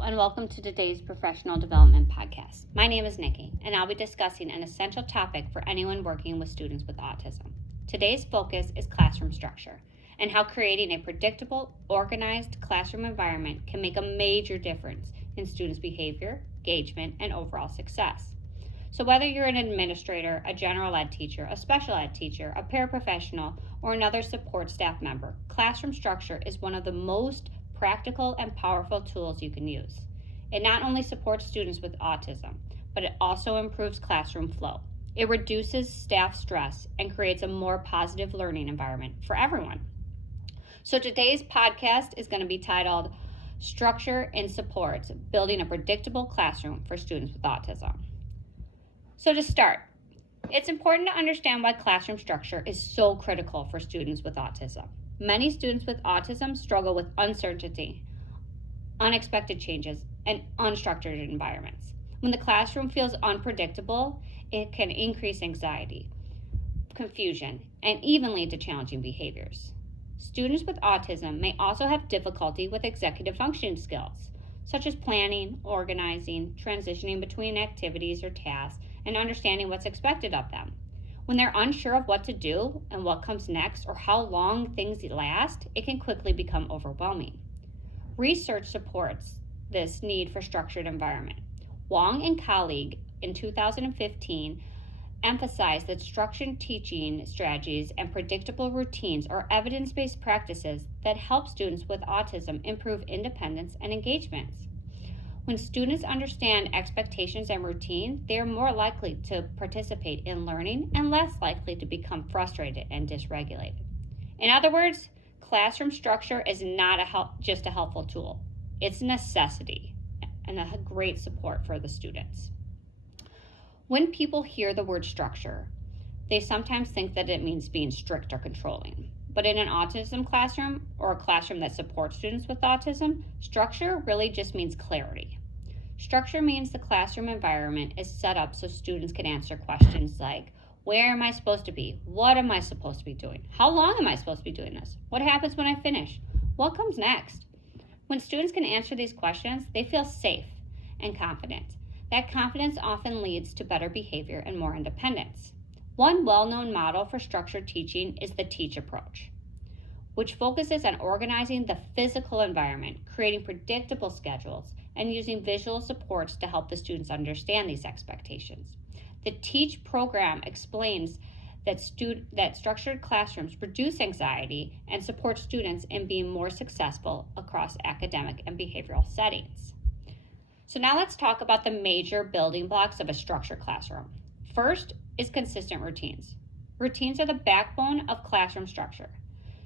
Hello and welcome to today's Professional Development Podcast. My name is Nikki and I'll be discussing an essential topic for anyone working with students with autism. Today's focus is classroom structure and how creating a predictable, organized classroom environment can make a major difference in students' behavior, engagement, and overall success. So whether you're an administrator, a general ed teacher, a special ed teacher, a paraprofessional, or another support staff member, classroom structure is one of the most practical and powerful tools you can use. It not only supports students with autism, but it also improves classroom flow. It reduces staff stress and creates a more positive learning environment for everyone. So today's podcast is going to be titled Structure and Supports, Building a Predictable Classroom for Students with Autism. So to start, it's important to understand why classroom structure is so critical for students with autism. Many students with autism struggle with uncertainty, unexpected changes, and unstructured environments. When the classroom feels unpredictable, it can increase anxiety, confusion, and even lead to challenging behaviors. Students with autism may also have difficulty with executive functioning skills, such as planning, organizing, transitioning between activities or tasks, and understanding what's expected of them. When they're unsure of what to do and what comes next or how long things last, it can quickly become overwhelming. Research supports this need for structured environment. Wong and colleague in 2015 emphasized that structured teaching strategies and predictable routines are evidence-based practices that help students with autism improve independence and engagements. When students understand expectations and routine, they are more likely to participate in learning and less likely to become frustrated and dysregulated. In other words, classroom structure is not just a helpful tool. It's a necessity and a great support for the students. When people hear the word structure, they sometimes think that it means being strict or controlling. But in an autism classroom or a classroom that supports students with autism, structure really just means clarity. Structure means the classroom environment is set up so students can answer questions like, where am I supposed to be? What am I supposed to be doing? How long am I supposed to be doing this? What happens when I finish? What comes next? When students can answer these questions, they feel safe and confident. That confidence often leads to better behavior and more independence. One well-known model for structured teaching is the TEACH approach, which focuses on organizing the physical environment, creating predictable schedules, and using visual supports to help the students understand these expectations. The TEACH program explains that structured classrooms reduce anxiety and support students in being more successful across academic and behavioral settings. So now let's talk about the major building blocks of a structured classroom. First is consistent routines. Routines are the backbone of classroom structure.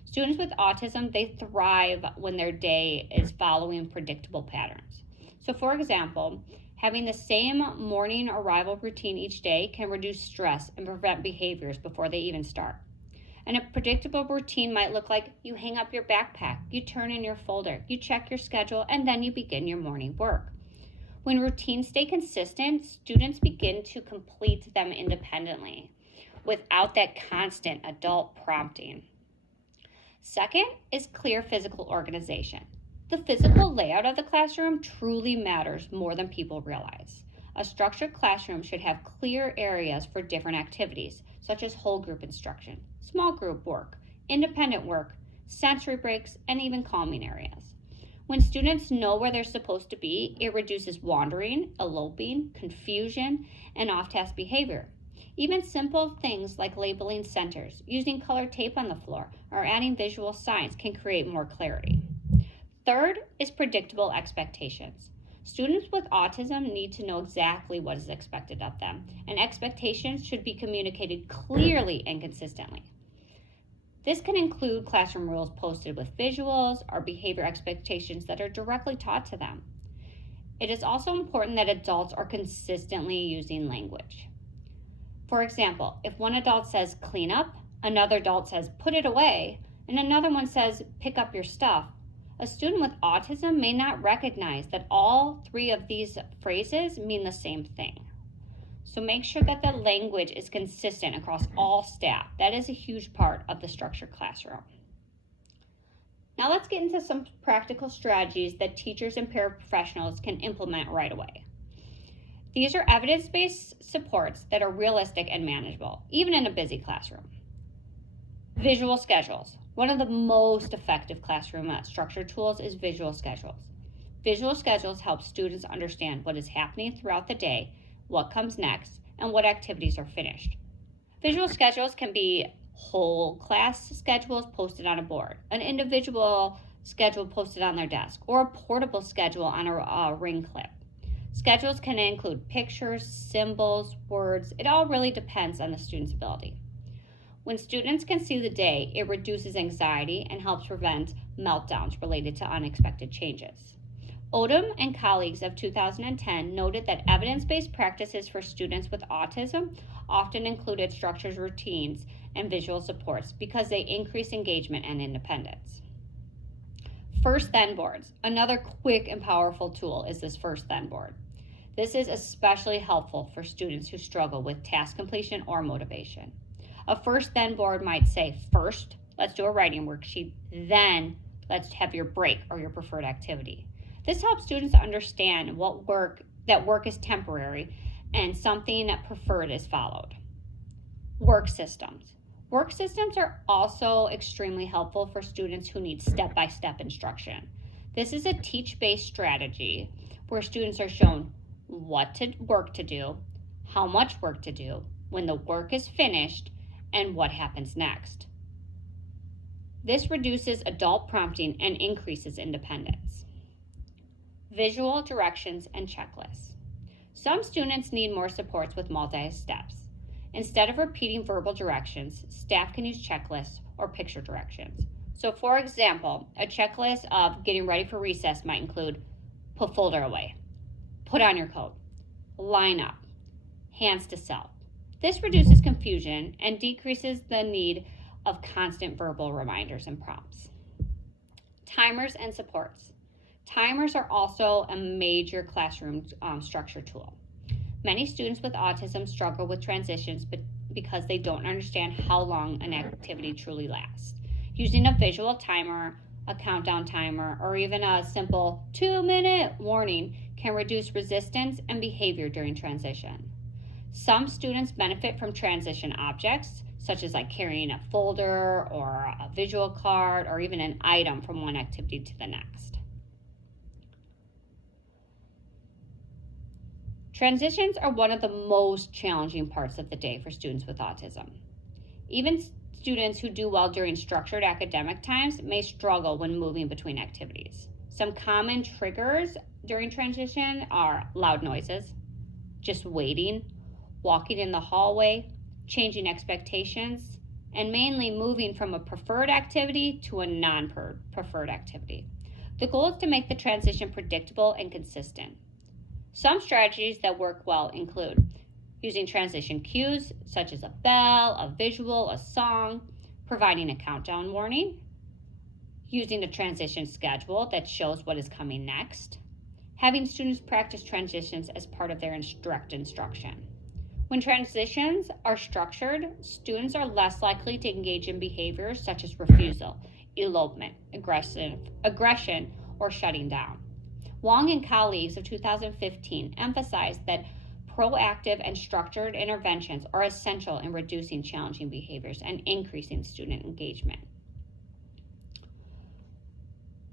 Students with autism, they thrive when their day is following predictable patterns. So for example, having the same morning arrival routine each day can reduce stress and prevent behaviors before they even start. And a predictable routine might look like you hang up your backpack, you turn in your folder, you check your schedule, and then you begin your morning work. When routines stay consistent, students begin to complete them independently without that constant adult prompting. Second is clear physical organization. The physical layout of the classroom truly matters more than people realize. A structured classroom should have clear areas for different activities, such as whole group instruction, small group work, independent work, sensory breaks, and even calming areas. When students know where they're supposed to be, it reduces wandering, eloping, confusion, and off-task behavior. Even simple things like labeling centers, using colored tape on the floor, or adding visual signs can create more clarity. Third is predictable expectations. Students with autism need to know exactly what is expected of them, and expectations should be communicated clearly and consistently. This can include classroom rules posted with visuals or behavior expectations that are directly taught to them. It is also important that adults are consistently using language. For example, if one adult says clean up, another adult says put it away, and another one says pick up your stuff, a student with autism may not recognize that all three of these phrases mean the same thing. So make sure that the language is consistent across all staff. That is a huge part of the structured classroom. Now let's get into some practical strategies that teachers and paraprofessionals can implement right away. These are evidence-based supports that are realistic and manageable, even in a busy classroom. Visual schedules. One of the most effective classroom structure tools is visual schedules. Visual schedules help students understand what is happening throughout the day, what comes next, and what activities are finished. Visual schedules can be whole class schedules posted on a board, an individual schedule posted on their desk, or a portable schedule on a ring clip. Schedules can include pictures, symbols, words. It all really depends on the student's ability. When students can see the day, it reduces anxiety and helps prevent meltdowns related to unexpected changes. Odom and colleagues of 2010 noted that evidence-based practices for students with autism often included structures, routines, and visual supports because they increase engagement and independence. First then boards. Another quick and powerful tool is this first then board. This is especially helpful for students who struggle with task completion or motivation. A first then board might say, first, let's do a writing worksheet, then let's have your break or your preferred activity. This helps students understand that work is temporary and something preferred is followed. Work systems. Work systems are also extremely helpful for students who need step-by-step instruction. This is a teach-based strategy where students are shown what work to do, how much work to do, when the work is finished, and what happens next. This reduces adult prompting and increases independence. Visual directions and checklists. Some students need more supports with multi-steps. Instead of repeating verbal directions, staff can use checklists or picture directions. So for example, a checklist of getting ready for recess might include put folder away, put on your coat, line up, hands to self. This reduces confusion and decreases the need of constant verbal reminders and prompts. Timers and supports. Timers are also a major classroom structure tool. Many students with autism struggle with transitions because they don't understand how long an activity truly lasts. Using a visual timer, a countdown timer, or even a simple 2-minute warning can reduce resistance and behavior during transition. Some students benefit from transition objects, such as like carrying a folder or a visual card or even an item from one activity to the next. Transitions are one of the most challenging parts of the day for students with autism. Even students who do well during structured academic times may struggle when moving between activities. Some common triggers during transition are loud noises, just waiting, walking in the hallway, changing expectations, and mainly moving from a preferred activity to a non-preferred activity. The goal is to make the transition predictable and consistent. Some strategies that work well include using transition cues such as a bell, a visual, a song, providing a countdown warning, using a transition schedule that shows what is coming next, having students practice transitions as part of their direct instruction. When transitions are structured, students are less likely to engage in behaviors such as refusal, elopement, aggression, or shutting down. Wong and colleagues of 2015 emphasized that proactive and structured interventions are essential in reducing challenging behaviors and increasing student engagement.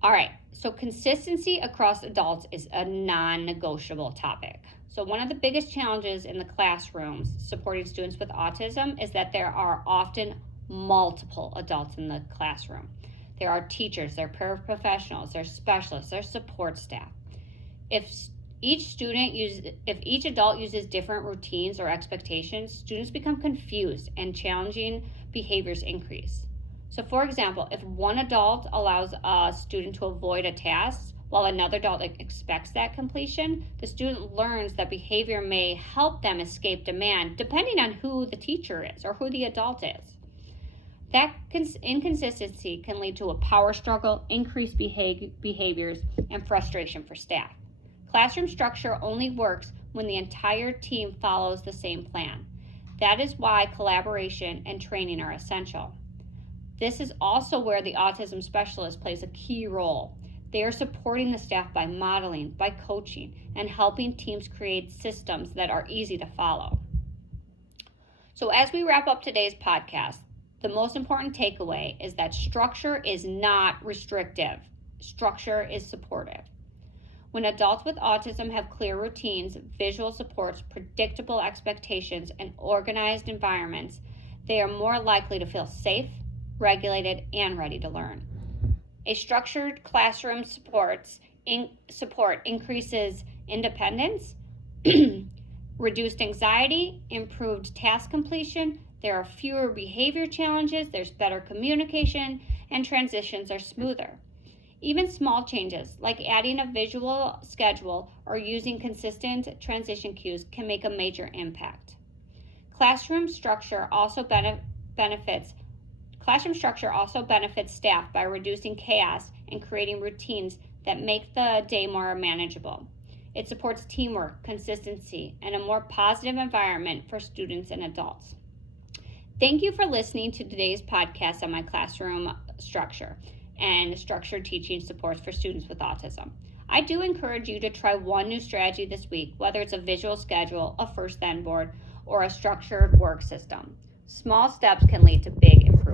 All right, so consistency across adults is a non-negotiable topic. So one of the biggest challenges in the classrooms supporting students with autism is that there are often multiple adults in the classroom. There are teachers, there are paraprofessionals, there are specialists, there are support staff. If each adult uses different routines or expectations, students become confused and challenging behaviors increase. So for example, if one adult allows a student to avoid a task while another adult expects that completion, the student learns that behavior may help them escape demand depending on who the teacher is or who the adult is. That inconsistency can lead to a power struggle, increased behaviors, and frustration for staff. Classroom structure only works when the entire team follows the same plan. That is why collaboration and training are essential. This is also where the autism specialist plays a key role. They are supporting the staff by modeling, by coaching, and helping teams create systems that are easy to follow. So as we wrap up today's podcast, the most important takeaway is that structure is not restrictive. Structure is supportive. When adults with autism have clear routines, visual supports, predictable expectations, and organized environments, they are more likely to feel safe, regulated, and ready to learn. A structured classroom support increases independence, reduced anxiety, improved task completion. There are fewer behavior challenges, there's better communication, and transitions are smoother. Even small changes, like adding a visual schedule or using consistent transition cues, can make a major impact. Classroom structure also benefits staff by reducing chaos and creating routines that make the day more manageable. It supports teamwork, consistency, and a more positive environment for students and adults. Thank you for listening to today's podcast on my classroom structure and structured teaching supports for students with autism. I do encourage you to try one new strategy this week, whether it's a visual schedule, a first then board, or a structured work system. Small steps can lead to big improvements.